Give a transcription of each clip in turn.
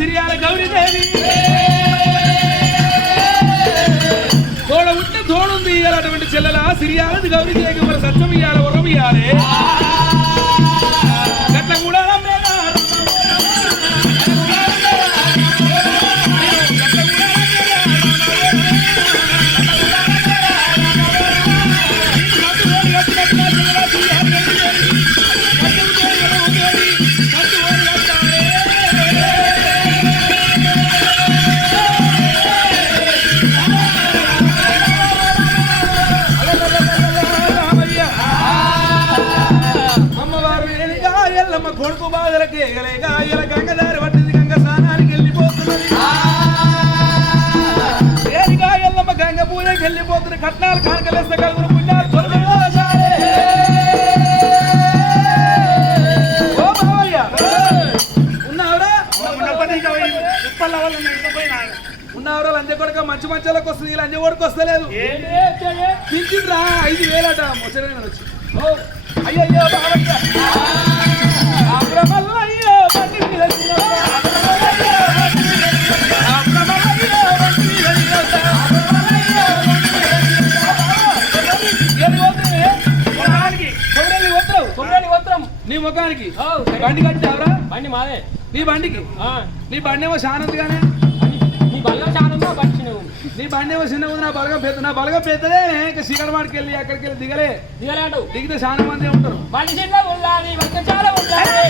సిరియాల గౌరీదేవి తోడ ఉంటే తోడుంది అటువంటి చెల్లెల సిరియాలది గౌరీదేవి మరి సత్యం ఇయ్యాలి వరం ఇయ్యాలి గట్ల కూడా కొడుకు బాధలకి ఎగలేక గంగదారి పట్టింది గంగ స్నానానికి వెళ్ళిపోతున్నది ఏదిగా ఎల్లమ్మ గంగ పూజకి వెళ్ళిపోతుంది కట్నాలు కానకలేస్తే కలుగురు పుణ్యాలు ఉన్నవరా లంజ కొడుక మంచి మంచాలకు వస్తుంది లంజ కొడుకు వస్తలేదు పింఛిండ్రా 5,000 అట ముచ్చట వచ్చి అయ్యో బాబయ్య నీ ముఖానికి బండి కట్టావరా బండి మాదే నీ బండికి నీ బండి ఏమో శానంది కానీ నీ బలగ శానందో బండి చిన్నగా నీ బండి ఏమో చిన్నగా ఉంది నా బలగ పెద్దదే ఇంకా సిగడమాడికి వెళ్ళి అక్కడికి వెళ్ళి దిగలేడు దిగితే చాలా మంది ఉంటారు బండి చిన్నగా ఉండాలి చాలా ఉండాలి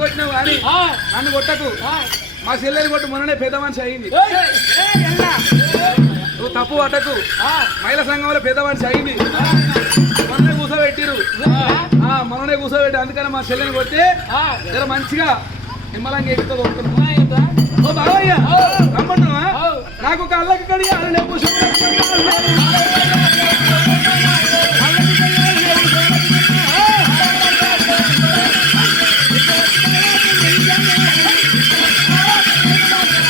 కొట్టినావు కానీ నన్ను కొట్టకు మా చెల్లెని కొట్టు మొన్ననే పెద్ద మనిషి అయింది నువ్వు తప్పు పట్టకు మహిళా సంఘంలో పెద్ద మనిషి అయింది మొన్ననే కూర్చోబెట్టిరు మొన్ననే కూర్చోబెట్టి అందుకని మా చెల్లెని కొట్టి జర మంచిగా నిమ్మలంగా ఎక్కుతుంది ఓ బావయ్య రమ్మన్నావా నాకు ఒక అల్లకి కడిగి